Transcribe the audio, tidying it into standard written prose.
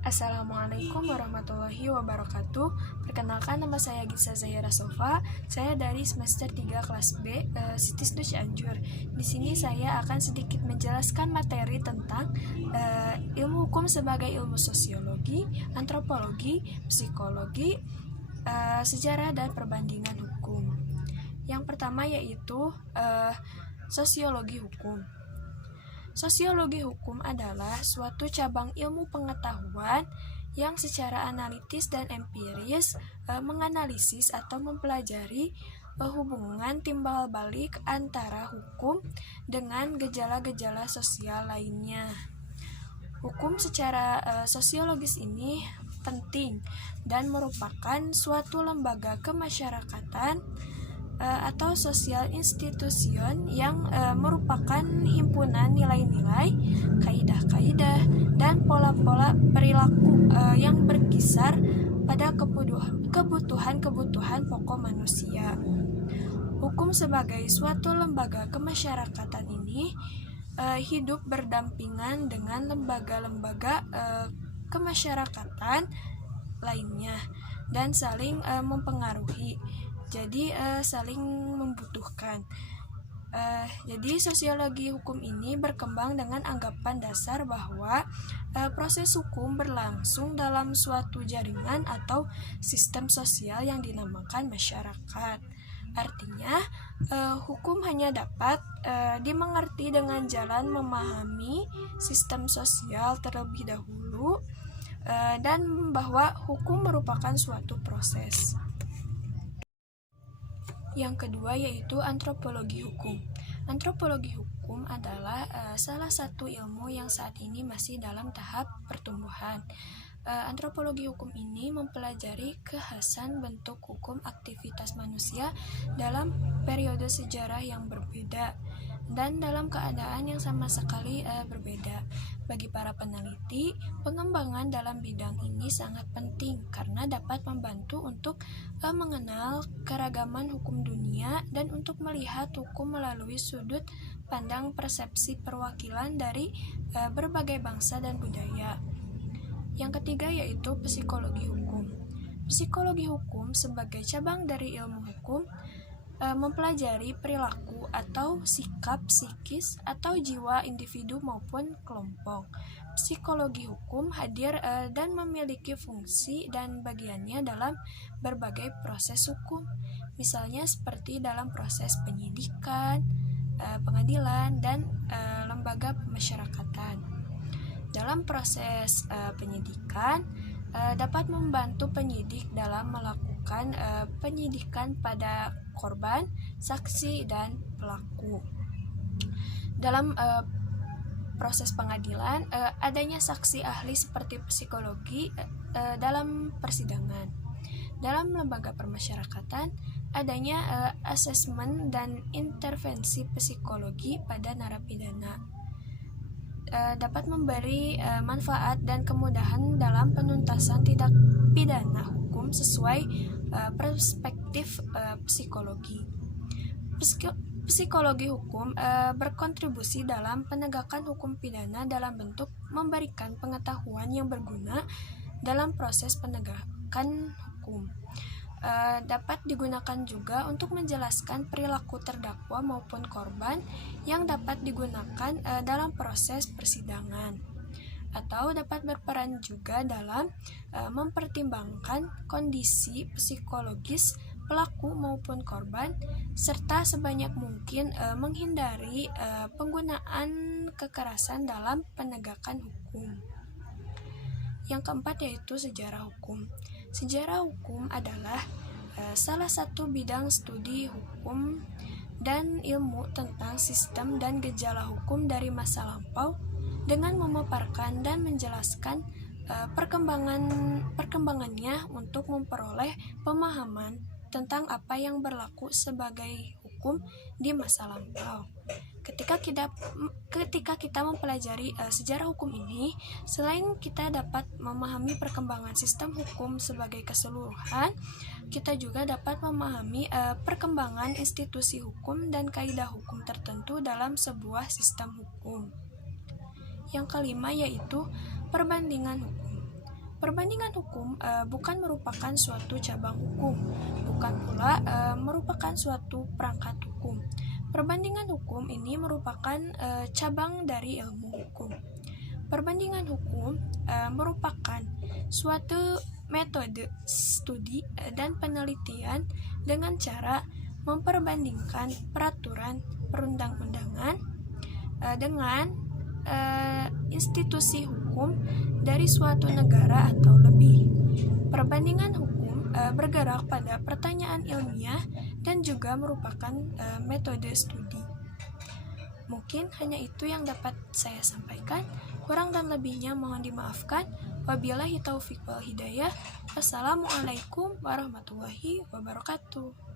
Assalamualaikum warahmatullahi wabarakatuh. Perkenalkan, nama saya Gisa Zahira Sofa. Saya dari semester 3 kelas B, Sitisdu Cianjur. Di sini saya akan sedikit menjelaskan materi tentang ilmu hukum sebagai ilmu sosiologi, antropologi, psikologi, sejarah dan perbandingan hukum. Yang pertama yaitu sosiologi hukum. Sosiologi hukum adalah suatu cabang ilmu pengetahuan yang secara analitis dan empiris menganalisis atau mempelajari hubungan timbal balik antara hukum dengan gejala-gejala sosial lainnya. Hukum secara sosiologis ini penting dan merupakan suatu lembaga kemasyarakatan atau sosial institution yang merupakan himpunan nilai-nilai, kaidah-kaidah, dan pola-pola perilaku yang berkisar pada kebutuhan-kebutuhan pokok manusia. Hukum sebagai suatu lembaga kemasyarakatan ini hidup berdampingan dengan lembaga-lembaga kemasyarakatan lainnya dan saling mempengaruhi. Jadi saling membutuhkan. Jadi sosiologi hukum ini berkembang dengan anggapan dasar bahwa proses hukum berlangsung dalam suatu jaringan atau sistem sosial yang dinamakan masyarakat. Artinya, hukum hanya dapat dimengerti dengan jalan memahami sistem sosial terlebih dahulu, dan bahwa hukum merupakan suatu proses. Yang kedua yaitu antropologi hukum. Antropologi hukum adalah salah satu ilmu yang saat ini masih dalam tahap pertumbuhan. Antropologi hukum ini mempelajari kekhasan bentuk hukum aktivitas manusia dalam periode sejarah yang berbeda dan dalam keadaan yang sama sekali berbeda. Bagi para peneliti, pengembangan dalam bidang ini sangat penting karena dapat membantu untuk mengenal keragaman hukum dunia dan untuk melihat hukum melalui sudut pandang persepsi perwakilan dari berbagai bangsa dan budaya. Yang ketiga yaitu psikologi hukum. Psikologi hukum sebagai cabang dari ilmu hukum mempelajari perilaku atau sikap psikis atau jiwa individu maupun kelompok. Psikologi hukum hadir dan memiliki fungsi dan bagiannya dalam berbagai proses hukum, misalnya seperti dalam proses penyidikan, pengadilan, dan lembaga pemasyarakatan. Dalam proses penyidikan dapat membantu penyidik dalam melakukan penyidikan pada korban, saksi, dan pelaku. Dalam proses pengadilan, adanya saksi ahli seperti psikologi dalam persidangan. Dalam lembaga permasyarakatan, adanya asesmen dan intervensi psikologi pada narapidana. Dapat memberi manfaat dan kemudahan dalam penuntasan tindak pidana hukum sesuai perspektif psikologi. Psikologi hukum berkontribusi dalam penegakan hukum pidana dalam bentuk memberikan pengetahuan yang berguna dalam proses penegakan hukum. Dapat digunakan juga untuk menjelaskan perilaku terdakwa maupun korban yang dapat digunakan dalam proses persidangan, atau dapat berperan juga dalam mempertimbangkan kondisi psikologis pelaku maupun korban, serta sebanyak mungkin menghindari penggunaan kekerasan dalam penegakan hukum. Yang keempat yaitu sejarah hukum. Sejarah hukum adalah salah satu bidang studi hukum dan ilmu tentang sistem dan gejala hukum dari masa lampau dengan memaparkan dan menjelaskan perkembangannya untuk memperoleh pemahaman tentang apa yang berlaku sebagai hukum di masa lampau. Ketika kita mempelajari sejarah hukum ini, selain kita dapat memahami perkembangan sistem hukum sebagai keseluruhan, kita juga dapat memahami perkembangan institusi hukum dan kaidah hukum tertentu dalam sebuah sistem hukum. Yang kelima yaitu perbandingan hukum. Perbandingan hukum bukan merupakan suatu cabang hukum, bukan pula merupakan suatu perangkat hukum. Perbandingan hukum ini merupakan cabang dari ilmu hukum. Perbandingan hukum merupakan suatu metode studi dan penelitian dengan cara memperbandingkan peraturan perundang-undangan dengan institusi hukum dari suatu negara atau lebih. Perbandingan hukum bergerak pada pertanyaan ilmiah dan juga merupakan metode studi. Mungkin hanya itu yang dapat saya sampaikan. Kurang dan lebihnya mohon dimaafkan. Wabillahi taufiq wal hidayah. Wassalamualaikum warahmatullahi wabarakatuh.